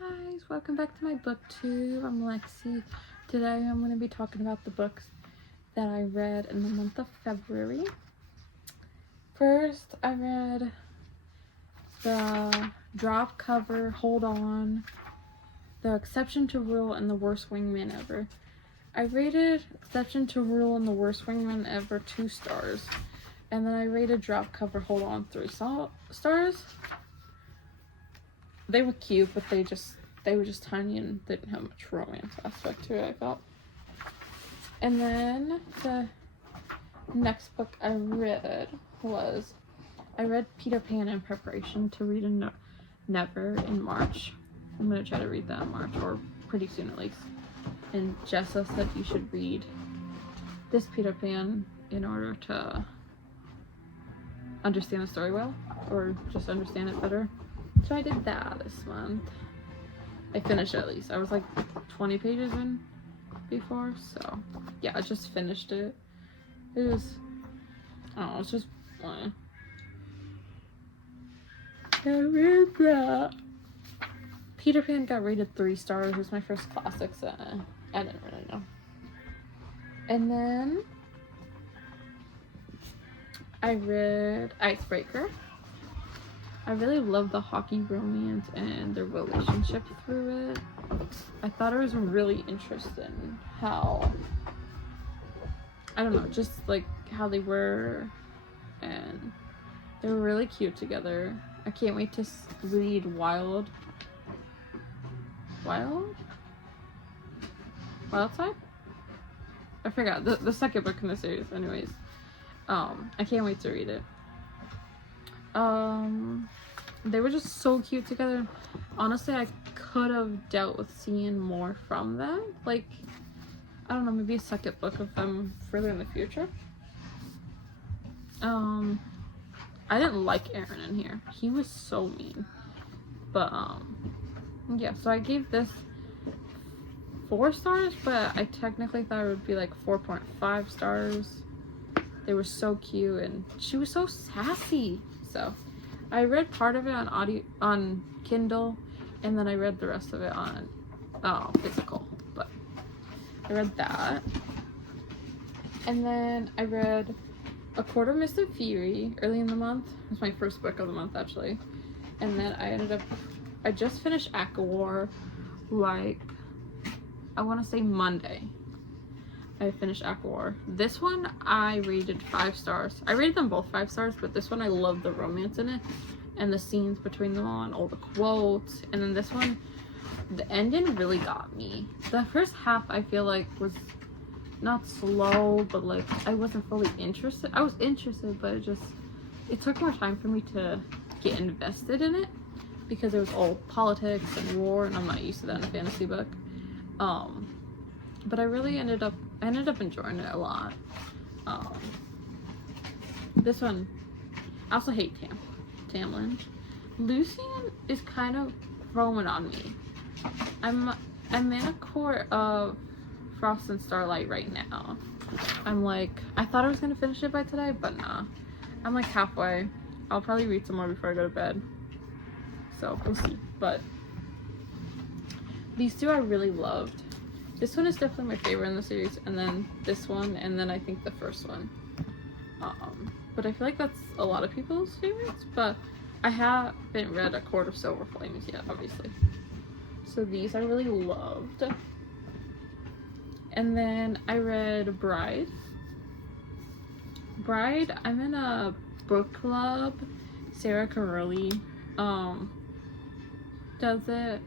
guys, welcome back to my booktube. I'm Lexi. Today I'm going to be talking about the books that I read in the month of February. First, I read the drop cover Hold On, The Exception to Rule, and The Worst Wingman Ever. I rated Exception to Rule and The Worst Wingman Ever 2 stars, and then I rated drop cover Hold On 3 stars. They were cute, but they were just tiny and didn't have much romance aspect to it, I felt. And then the next book I read was, I read Peter Pan in preparation to read Never in March. I'm going to try to read that in March, or pretty soon at least. And Jessa said you should read this Peter Pan in order to understand the story well, or just understand it better. So I did that this month. I finished it at least. I was like 20 pages in before, so yeah, I just finished it. It was, I don't know, it's just fun. I read that. Peter Pan got rated 3 stars. It was my first classic, so I didn't really know. And then I read Icebreaker. I really love the hockey romance and the relationship through it. I thought it was really interesting how, I don't know, just like how they were, and they were really cute together. I can't wait to read Wild Side? I forgot, the second book in the series, anyways. I can't wait to read it. They were just so cute together. Honestly, I could have dealt with seeing more from them. Like, I don't know, maybe a second book of them further in the future. I didn't like Aaron in here. He was so mean. But, yeah, so I gave this 4 stars, but I technically thought it would be like 4.5 stars. They were so cute, and she was so sassy. So I read part of it on Kindle, and then I read the rest of it on physical. But I read that, and then I read A Court of Mist and Fury early in the month. It was my first book of the month, actually. And then I just finished ACOWAR, like, I want to say Monday. I finished ACOWAR. This one I rated 5 stars. I rated them both 5 stars, but this one I loved the romance in it and the scenes between them all and all the quotes. And then this one, the ending really got me. The first half I feel like was not slow, but like I wasn't fully interested. I was interested, but it took more time for me to get invested in it because it was all politics and war, and I'm not used to that in a fantasy book. But I really ended up enjoying it a lot. This one, I also hate Tamlin. Lucian is kind of growing on me. I'm in a court of Frost and Starlight right now. I'm like, I thought I was gonna finish it by today, but nah. I'm like halfway. I'll probably read some more before I go to bed. So we'll see. But these 2 I really loved. This one is definitely my favorite in the series, and then this one, and then I think the first one. But I feel like that's a lot of people's favorites, but I haven't read A Court of Silver Flames yet, obviously. So these I really loved. And then I read Bride. I'm in a book club. Sarah Caroli does it,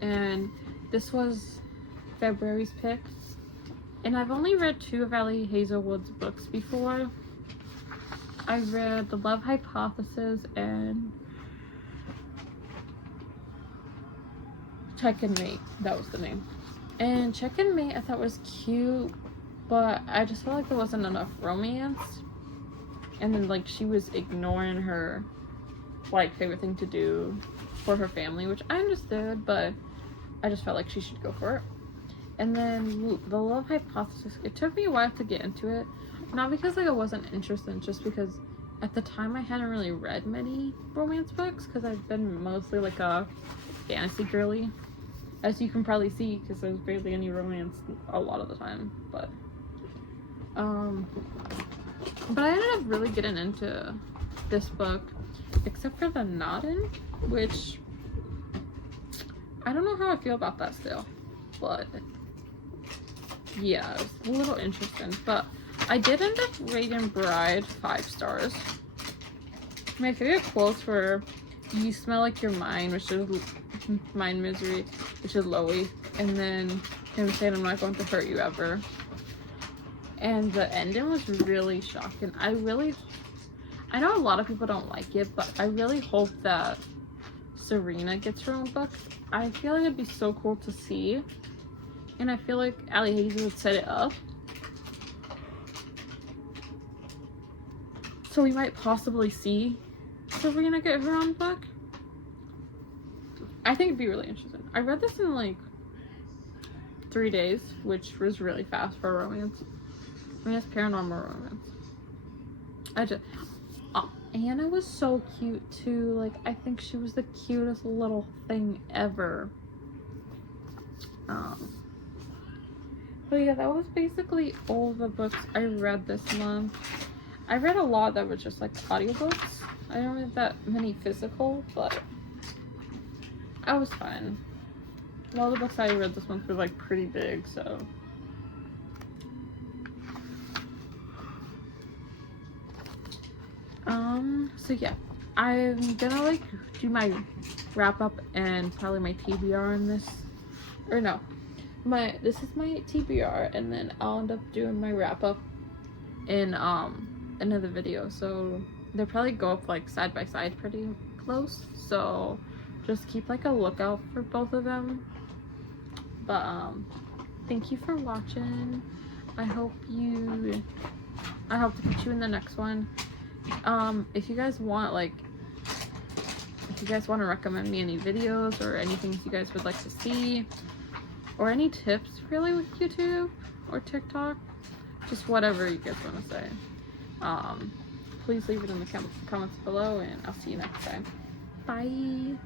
and this was February's picks, and I've only read 2 of Allie Hazelwood's books before. I read The Love Hypothesis and Check and Mate. That was the name. And Check and Mate I thought was cute, but I just felt like there wasn't enough romance. And then like she was ignoring her like favorite thing to do for her family, which I understood, but I just felt like she should go for it. And then The Love Hypothesis, it took me a while to get into it. Not because like I wasn't interested, just because at the time I hadn't really read many romance books, because I've been mostly like a fantasy girly, as you can probably see, because there's barely any romance a lot of the time. But I ended up really getting into this book, except for the Noddin, which I don't know how I feel about that still, but yeah, it was a little interesting. But I did end up rating Bride 5 stars. My favorite quotes were, "You smell like your mind," which is mind misery, which is Loey, and then him saying, "I'm not going to hurt you ever." And the ending was really shocking. I know a lot of people don't like it, but I really hope that Serena gets her own book. I feel like it'd be so cool to see, and I feel like Ali Hazel would set it up. So we might possibly see Serena get her own book. I think it'd be really interesting. I read this in like 3 days, which was really fast for a romance. I mean, it's paranormal romance. Anna was so cute too. Like, I think she was the cutest little thing ever. But yeah, that was basically all the books I read this month. I read a lot that were just like audiobooks. I don't read that many physical, but I was fine. All the books I read this month were like pretty big, so. So yeah, I'm gonna like do my wrap up and probably my TBR in this, or no, this is my TBR, and then I'll end up doing my wrap up in another video. So they'll probably go up like side by side pretty close, so just keep like a lookout for both of them. But thank you for watching. I hope to catch you in the next one. If you guys want to recommend me any videos or anything you guys would like to see, or any tips really with YouTube or TikTok, just whatever you guys want to say, please leave it in the comments below, and I'll see you next time. Bye.